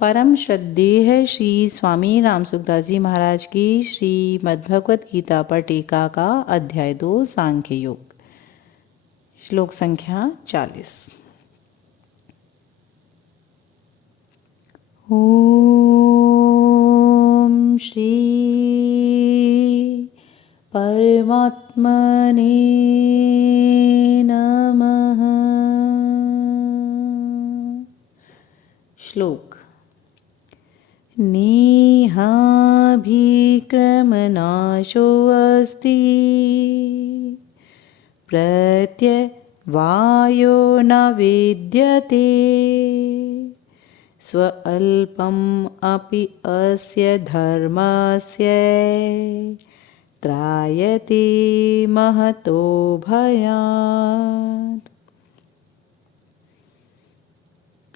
परम श्रद्धेय श्री स्वामी राम सुखदास जी महाराज की श्रीमद्भगवत गीता पर टीका का अध्याय 2 सांख्य योग। श्लोक संख्या 40। ओम श्री परमात्मने नमः। श्लोक। नेहाभिक्रमनाशोऽस्ति प्रत्यवायो न विद्यते स्वल्पम् अपि अस्य धर्मस्य त्रायते महतो भयात्।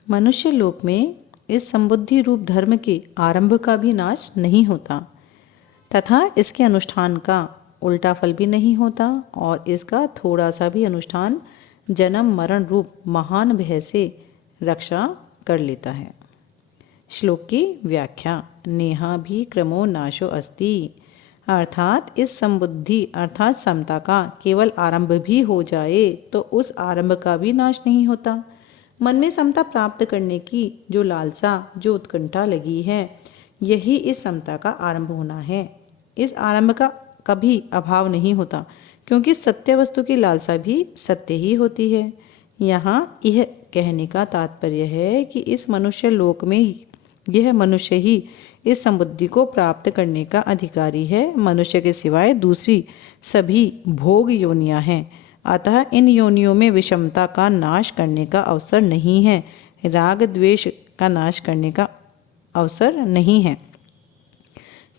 मनुष्य लोक में इस संबुद्धि रूप धर्म के आरंभ का भी नाश नहीं होता तथा इसके अनुष्ठान का उल्टा फल भी नहीं होता और इसका थोड़ा सा भी अनुष्ठान जन्म मरण रूप महान भय से रक्षा कर लेता है। श्लोक की व्याख्या। नेहा भी क्रमो नाशो अस्ति अर्थात इस संबुद्धि अर्थात समता का केवल आरंभ भी हो जाए तो उस आरंभ का भी नाश नहीं होता। मन में समता प्राप्त करने की जो लालसा जो उत्कंठा लगी है यही इस समता का आरंभ होना है। इस आरंभ का कभी अभाव नहीं होता क्योंकि सत्य वस्तु की लालसा भी सत्य ही होती है। यहाँ यह कहने का तात्पर्य है कि इस मनुष्य लोक में यह मनुष्य ही इस संबुद्धि को प्राप्त करने का अधिकारी है। मनुष्य के सिवाय दूसरी सभी भोग योनियां हैं, अतः इन योनियों में विषमता का नाश करने का अवसर नहीं है, राग द्वेष का नाश करने का अवसर नहीं है,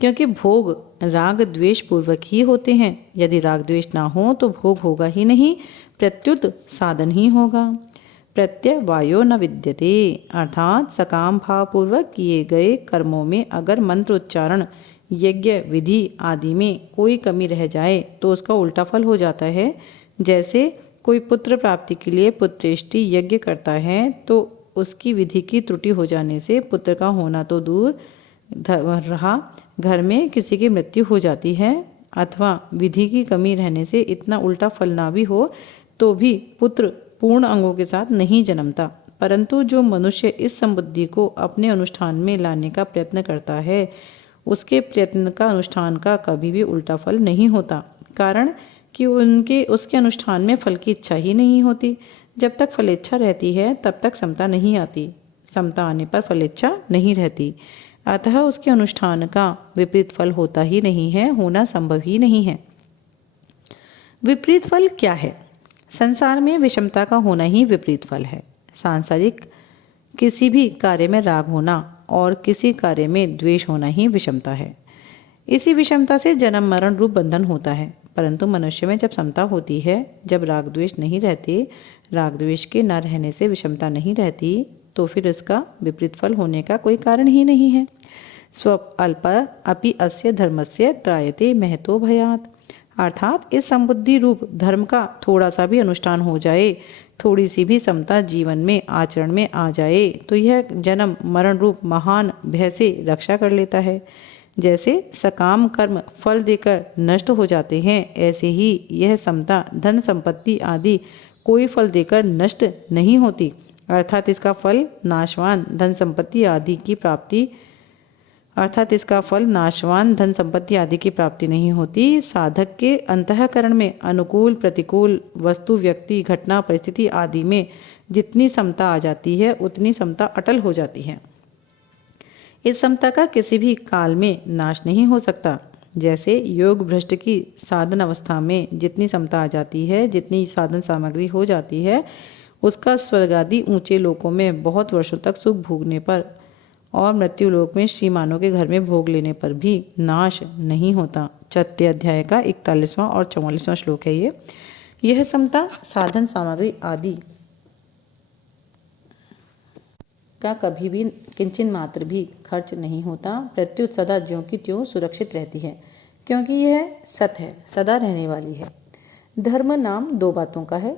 क्योंकि भोग राग द्वेष पूर्वक ही होते हैं। यदि राग द्वेष ना हो तो भोग होगा ही नहीं, प्रत्युत साधन ही होगा। प्रत्यवायो न विद्यते अर्थात सकाम भाव पूर्वक किए गए कर्मों में अगर मंत्र उच्चारण यज्ञ विधि आदि में कोई कमी रह जाए तो उसका उल्टा फल हो जाता है। जैसे कोई पुत्र प्राप्ति के लिए पुत्रेष्टि यज्ञ करता है तो उसकी विधि की त्रुटि हो जाने से पुत्र का होना तो दूर रहा, घर में किसी की मृत्यु हो जाती है, अथवा विधि की कमी रहने से इतना उल्टा फल ना भी हो तो भी पुत्र पूर्ण अंगों के साथ नहीं जन्मता। परंतु जो मनुष्य इस संबुद्धि को अपने अनुष्ठान में लाने का प्रयत्न करता है उसके प्रयत्न का अनुष्ठान का कभी भी उल्टा फल नहीं होता, कारण कि उसके अनुष्ठान में फल की इच्छा ही नहीं होती। जब तक फलेच्छा रहती है तब तक समता नहीं आती, समता आने पर फलेच्छा नहीं रहती, अतः उसके अनुष्ठान का विपरीत फल होता ही नहीं है, होना संभव ही नहीं है। विपरीत फल क्या है? संसार में विषमता का होना ही विपरीत फल है। सांसारिक किसी भी कार्य में राग होना और किसी कार्य में द्वेष होना ही विषमता है। इसी विषमता से जन्म मरण रूप बंधन होता है। परंतु मनुष्य में जब समता होती है, जब राग द्वेष नहीं रहते, राग द्वेष के न रहने से विषमता नहीं रहती, तो फिर इसका विपरीत फल होने का कोई कारण ही नहीं है। स्वल्प अपि अस्य धर्मस्य त्रायते महतो भयात् अर्थात इस संबुद्धि रूप धर्म का थोड़ा सा भी अनुष्ठान हो जाए, थोड़ी सी भी समता जीवन में आचरण में आ जाए तो यह जन्म मरण रूप महान भय से रक्षा कर लेता है। जैसे सकाम कर्म फल देकर नष्ट हो जाते हैं, ऐसे ही यह समता धन संपत्ति आदि कोई फल देकर नष्ट नहीं होती, अर्थात इसका फल नाशवान धन संपत्ति आदि की प्राप्ति नहीं होती। साधक के अंतःकरण में अनुकूल प्रतिकूल वस्तु व्यक्ति घटना परिस्थिति आदि में जितनी समता आ जाती है उतनी समता अटल हो जाती है। इस समता का किसी भी काल में नाश नहीं हो सकता। जैसे योग भ्रष्ट की साधन अवस्था में जितनी समता आ जाती है, जितनी साधन सामग्री हो जाती है, उसका स्वर्ग आदि ऊंचे लोकों में बहुत वर्षों तक सुख भोगने पर और मृत्यु लोक में श्रीमानों के घर में भोग लेने पर भी नाश नहीं होता। 6 अध्याय का 41वां और 44वां श्लोक है यह समता साधन सामग्री आदि का कभी भी किंचन मात्र भी खर्च नहीं होता, प्रत्युत सदा ज्यों की त्यों सुरक्षित रहती है, क्योंकि यह सत है, सदा रहने वाली है। धर्म नाम 2 बातों का है।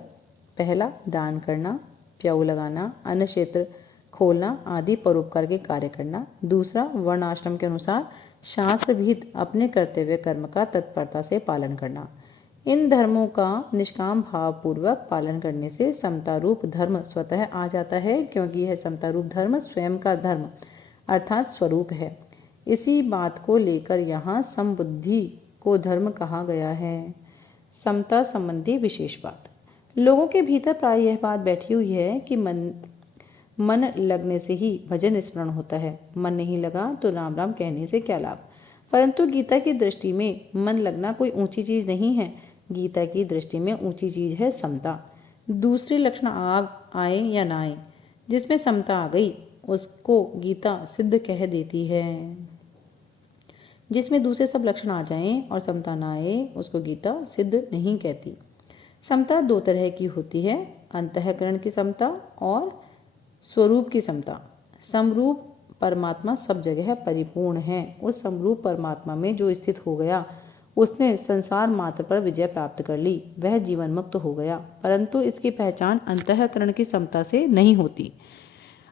पहला दान करना, प्याऊ लगाना, अन्न क्षेत्र खोलना आदि परोपकार के कार्य करना। दूसरा, वर्ण आश्रम के अनुसार शास्त्र विहित अपने कर्तव्य कर्म का तत्परता से पालन करना। इन धर्मों का निष्काम भाव पूर्वक पालन करने से समता रूप धर्म स्वतः आ जाता है, क्योंकि यह समता रूप धर्म स्वयं का धर्म अर्थात स्वरूप है। इसी बात को लेकर यहाँ समबुद्धि को धर्म कहा गया है। समता संबंधी विशेष बात। लोगों के भीतर प्राय यह बात बैठी हुई है कि मन लगने से ही भजन स्मरण होता है, मन नहीं लगा तो राम राम कहने से क्या लाभ। परंतु गीता की दृष्टि में मन लगना कोई ऊंची चीज नहीं है। गीता की दृष्टि में ऊंची चीज है समता। दूसरे लक्षण आए या ना आए, जिसमें समता आ गई उसको गीता सिद्ध कह देती है। जिसमें दूसरे सब लक्षण आ जाएं और समता ना आए उसको गीता सिद्ध नहीं कहती। समता दो तरह की होती है, अंतःकरण की समता और स्वरूप की समता। समरूप परमात्मा सब जगह परिपूर्ण है। उस समरूप परमात्मा में जो स्थित हो गया उसने संसार मात्र पर विजय प्राप्त कर ली, वह जीवन मुक्त हो गया। परंतु इसकी पहचान अंतःकरण की समता से नहीं होती।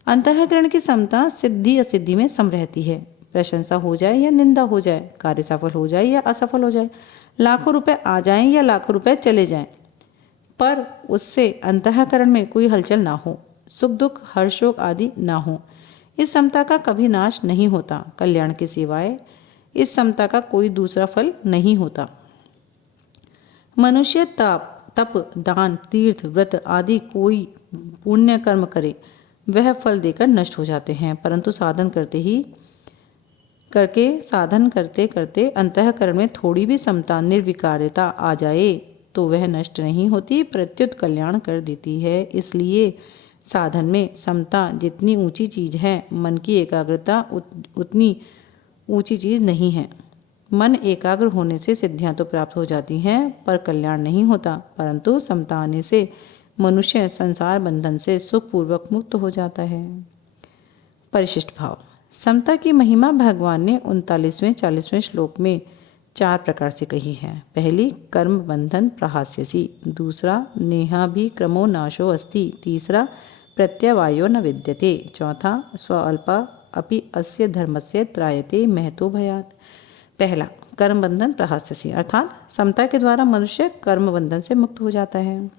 अंतःकरण की समता सिद्धि असिद्धि में सम रहती है। प्रशंसा हो जाए या निंदा हो जाए, कार्य सफल हो जाए या असफल हो जाए, लाखों रुपए आ जाएं या लाखों रुपए चले जाएं, पर उससे अंतःकरण में कोई हलचल ना हो, सुख दुख हर्षोक आदि ना हो। इस समता का कभी नाश नहीं होता। कल्याण के सिवाय इस समता का कोई दूसरा फल नहीं होता। मनुष्य तप दान तीर्थ व्रत आदि कोई पुण्य कर्म करे, वह फल देकर नष्ट हो जाते हैं, परंतु साधन करते करते अंतःकरण में थोड़ी भी समता निर्विकार्यता आ जाए तो वह नष्ट नहीं होती, प्रत्युत कल्याण कर देती है। इसलिए साधन में समता जितनी ऊंची चीज है, मन की एकाग्रता उतनी ऊंची चीज नहीं है। मन एकाग्र होने से सिद्धियां तो प्राप्त हो जाती हैं, पर कल्याण नहीं होता। परंतु समता आने से मनुष्य संसार बंधन से सुखपूर्वक मुक्त हो जाता है। परिशिष्ट भाव। समता की महिमा भगवान ने 39वें 40वें श्लोक में 4 प्रकार से कही है। पहली, कर्म बंधन प्रहास्यसि। दूसरा, नेहाभिक्रमो नाशो अस्ति। तीसरा, प्रत्यवायो न विद्यते। चौथा, स्वअल्पा अपि अस्य धर्मस्य त्रायते महतो भयात्। पहला, कर्म बंधन प्रहास्यसि, अर्थात समता के द्वारा मनुष्य कर्म बंधन से मुक्त हो जाता है।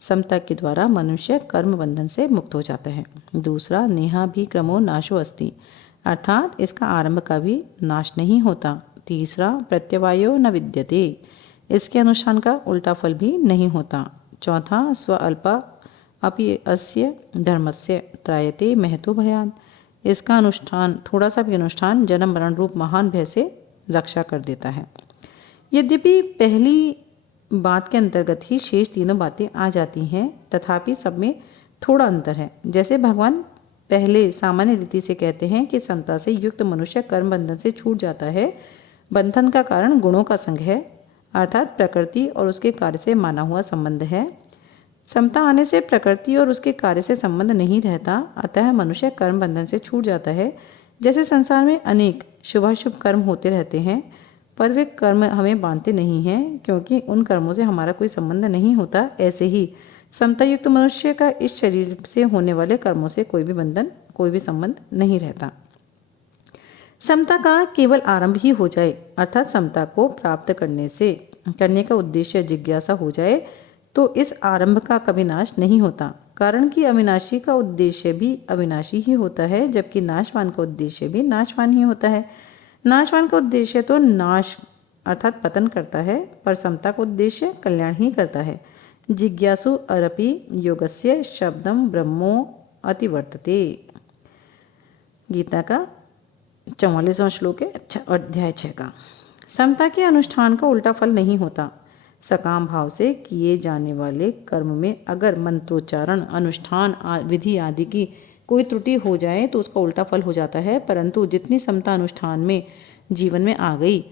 समता के द्वारा मनुष्य कर्म बंधन से मुक्त हो जाता है। दूसरा, नेहाभिक्रमो नाशो अस्ति, अर्थात इसका आरंभ का भी नाश नहीं होता। तीसरा, प्रत्यवायो न विद्यते, इसके अनुष्ठान का उल्टा फल भी नहीं होता। चौथा, स्वअल्पा अपि अस्य धर्मस्य त्रायते महतो भयात्, इसका अनुष्ठान थोड़ा सा भी अनुष्ठान जन्म मरण रूप महान भय से रक्षा कर देता है। यद्यपि पहली बात के अंतर्गत ही शेष तीनों बातें आ जाती हैं, तथापि सब में थोड़ा अंतर है। जैसे भगवान पहले सामान्य रीति से कहते हैं कि समता से युक्त मनुष्य कर्म बंधन से छूट जाता है। बंधन का कारण गुणों का संग है, अर्थात प्रकृति और उसके कार्य से माना हुआ संबंध है। समता आने से प्रकृति और उसके कार्य से संबंध नहीं रहता, अतः मनुष्य कर्म बंधन से छूट जाता है। जैसे संसार में अनेक शुभाशुभ कर्म होते रहते हैं, पर वे कर्म हमें बांधते नहीं हैं, क्योंकि उन कर्मों से हमारा कोई संबंध नहीं होता। ऐसे ही समता युक्त मनुष्य का इस शरीर से होने वाले कर्मों से कोई भी बंधन, कोई भी संबंध नहीं रहता। समता का केवल आरंभ ही हो जाए, अर्थात समता को प्राप्त करने का उद्देश्य जिज्ञासा हो जाए, तो इस आरंभ का कभी नाश नहीं होता। कारण कि अविनाशी का उद्देश्य भी अविनाशी ही होता है, जबकि नाशवान का उद्देश्य भी नाशवान ही होता है। नाशवान का उद्देश्य तो नाश अर्थात पतन करता है, पर समता का उद्देश्य कल्याण ही करता है। जिज्ञासु अरपि योगस्य शब्दम ब्रह्मो अतिवर्तते। गीता का 44वां श्लोक है, अध्याय 6 का। समता के अनुष्ठान का उल्टा फल नहीं होता। सकाम भाव से किए जाने वाले कर्म में अगर मंत्रोच्चारण, अनुष्ठान, विधि आदि की कोई त्रुटि हो जाए तो उसका उल्टा फल हो जाता है। परंतु जितनी समता अनुष्ठान में जीवन में आ गई,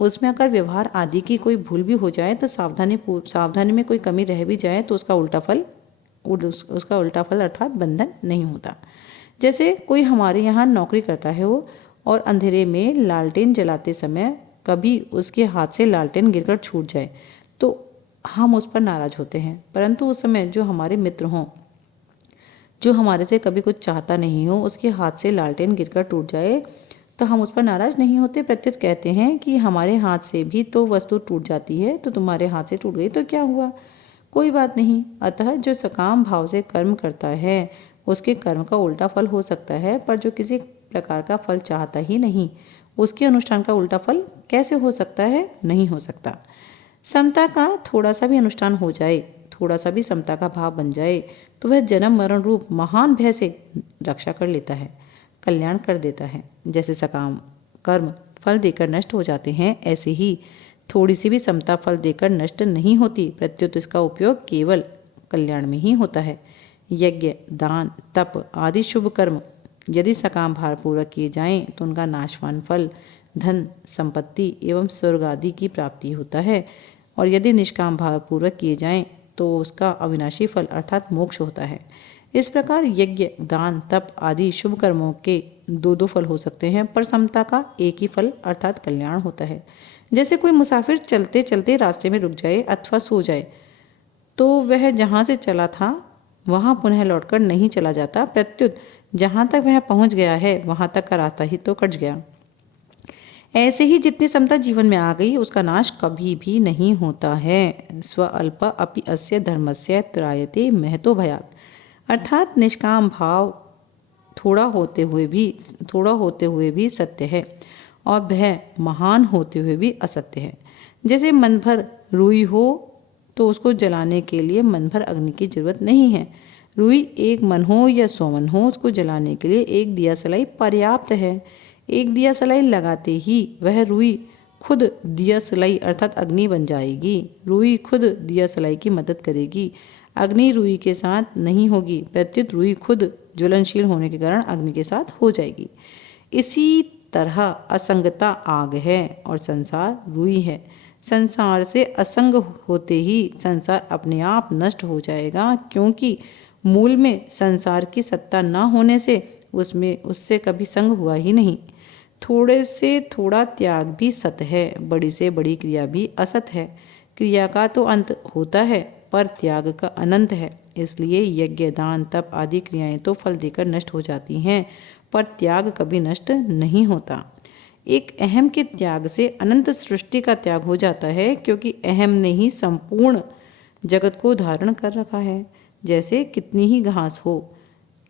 उसमें अगर व्यवहार आदि की कोई भूल भी हो जाए तो सावधानी में कोई कमी रह भी जाए तो उसका उल्टा फल अर्थात बंधन नहीं होता। जैसे कोई हमारे यहाँ नौकरी करता है वो, और अंधेरे में लालटेन जलाते समय कभी उसके हाथ से लालटेन गिरकर छूट जाए तो हम उस पर नाराज होते हैं, परंतु उस समय जो हमारे मित्र हों जो हमारे से कभी कुछ चाहता नहीं हो, उसके हाथ से लालटेन गिरकर टूट जाए तो हम उस पर नाराज नहीं होते, प्रत्युत कहते हैं कि हमारे हाथ से भी तो वस्तु टूट जाती है, तो तुम्हारे हाथ से टूट गई तो क्या हुआ, कोई बात नहीं। अतः जो सकाम भाव से कर्म करता है उसके कर्म का उल्टा फल हो सकता है, पर जो किसी प्रकार का फल चाहता ही नहीं उसके अनुष्ठान का उल्टा फल कैसे हो सकता है? नहीं हो सकता। समता का थोड़ा सा भी अनुष्ठान हो जाए, थोड़ा सा भी समता का भाव बन जाए तो वह जन्म मरण रूप महान भय से रक्षा कर लेता है, कल्याण कर देता है। जैसे सकाम कर्म फल देकर नष्ट हो जाते हैं, ऐसे ही थोड़ी सी भी समता फल देकर नष्ट नहीं होती, प्रत्युत इसका उपयोग केवल कल्याण में ही होता है। यज्ञ, दान, तप आदि शुभ कर्म यदि सकाम भारपूर्वक किए जाएं तो उनका नाशवान फल धन, संपत्ति एवं स्वर्ग आदि की प्राप्ति होता है, और यदि निष्काम भावपूर्वक किए जाएं तो उसका अविनाशी फल अर्थात मोक्ष होता है। इस प्रकार यज्ञ, दान, तप आदि शुभ कर्मों के दो दो फल हो सकते हैं, पर समता का एक ही फल अर्थात कल्याण होता है। जैसे कोई मुसाफिर चलते चलते रास्ते में रुक जाए अथवा सो जाए तो वह जहाँ से चला था वहाँ पुनः लौटकर नहीं चला जाता, प्रत्युत जहाँ तक वह पहुँच गया है वहाँ तक का रास्ता ही तो कट गया। ऐसे ही जितनी समता जीवन में आ गई उसका नाश कभी भी नहीं होता है। स्व अल्प अपि अस्य धर्मस्य त्रायते महतो भयात्, अर्थात निष्काम भाव थोड़ा होते हुए भी सत्य है और भय महान होते हुए भी असत्य है। जैसे मन भर रुई हो तो उसको जलाने के लिए मन भर अग्नि की जरूरत नहीं है। रुई एक मन हो या 100 मन हो, उसको जलाने के लिए एक दिया सलाई पर्याप्त है। एक दिया सलाई लगाते ही वह रुई खुद दिया सलाई अर्थात अग्नि बन जाएगी। रुई खुद दिया सलाई की मदद करेगी, अग्नि रुई के साथ नहीं होगी, प्रत्युत रुई खुद ज्वलनशील होने के कारण अग्नि के साथ हो जाएगी। इसी तरह असंगता आग है और संसार रुई है। संसार से असंग होते ही संसार अपने आप नष्ट हो जाएगा, क्योंकि मूल में संसार की सत्ता न होने से उससे कभी संग हुआ ही नहीं। थोड़े से थोड़ा त्याग भी सत है, बड़ी से बड़ी क्रिया भी असत है। क्रिया का तो अंत होता है पर त्याग का अनंत है। इसलिए यज्ञ, दान, तप आदि क्रियाएं तो फल देकर नष्ट हो जाती हैं, पर त्याग कभी नष्ट नहीं होता। एक अहम के त्याग से अनंत सृष्टि का त्याग हो जाता है, क्योंकि अहम ने ही संपूर्ण जगत को धारण कर रखा है। जैसे कितनी ही घास हो,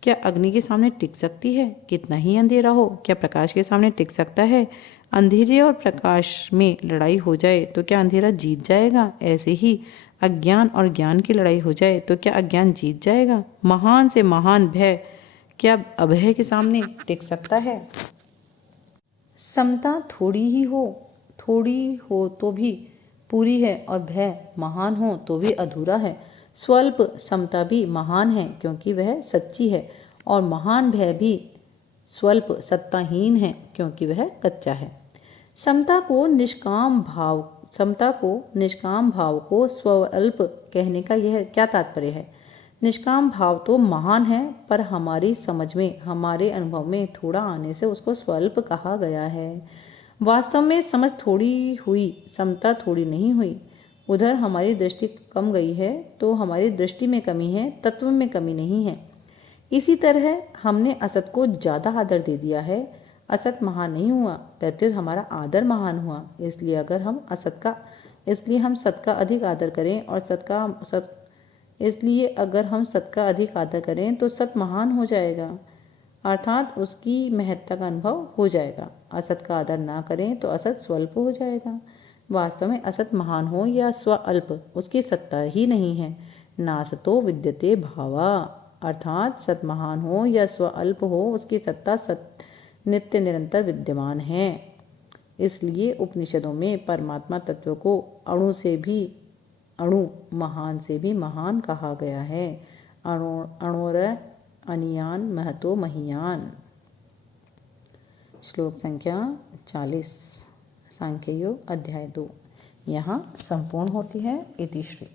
क्या अग्नि के सामने टिक सकती है? कितना ही अंधेरा हो, क्या प्रकाश के सामने टिक सकता है? अंधेरे और प्रकाश में लड़ाई हो जाए तो क्या अंधेरा जीत जाएगा? ऐसे ही अज्ञान और ज्ञान की लड़ाई हो जाए तो क्या अज्ञान जीत जाएगा? महान से महान भय क्या अभय के सामने टिक सकता है? समता थोड़ी हो तो भी पूरी है, और भय महान हो तो भी अधूरा है। स्वल्प समता भी महान है क्योंकि वह सच्ची है, और महान भय भी स्वल्प सत्ताहीन है क्योंकि वह कच्चा है। समता को निष्काम भाव को स्वल्प कहने का यह क्या तात्पर्य है? निष्काम भाव तो महान है, पर हमारी समझ में, हमारे अनुभव में थोड़ा आने से उसको स्वल्प कहा गया है। वास्तव में समझ थोड़ी हुई, समता थोड़ी नहीं हुई। उधर हमारी दृष्टि कम गई है तो हमारी दृष्टि में कमी है, तत्व में कमी नहीं है। इसी तरह हमने असत को ज़्यादा आदर दे दिया है। असत महान नहीं हुआ, प्रत्युत हमारा आदर महान हुआ। इसलिए हम सत का अधिक आदर करें और अगर हम सत का अधिक आदर करें तो सत महान हो जाएगा, अर्थात उसकी महत्ता का अनुभव हो जाएगा। असत का आदर ना करें तो असत स्वल्प हो जाएगा। वास्तव में असत महान हो या स्वअल्प, उसकी सत्ता ही नहीं है। नासतो विद्यते भावा, अर्थात सत महान हो या स्वअल्प हो, उसकी सत्ता नित्य निरंतर विद्यमान है। इसलिए उपनिषदों में परमात्मा तत्व को अणु महान से भी महान कहा गया है। अणोर अनियान महतो महीयान। श्लोक संख्या 40, सांख्य योग अध्याय 2 यहाँ संपूर्ण होती है। इति श्री।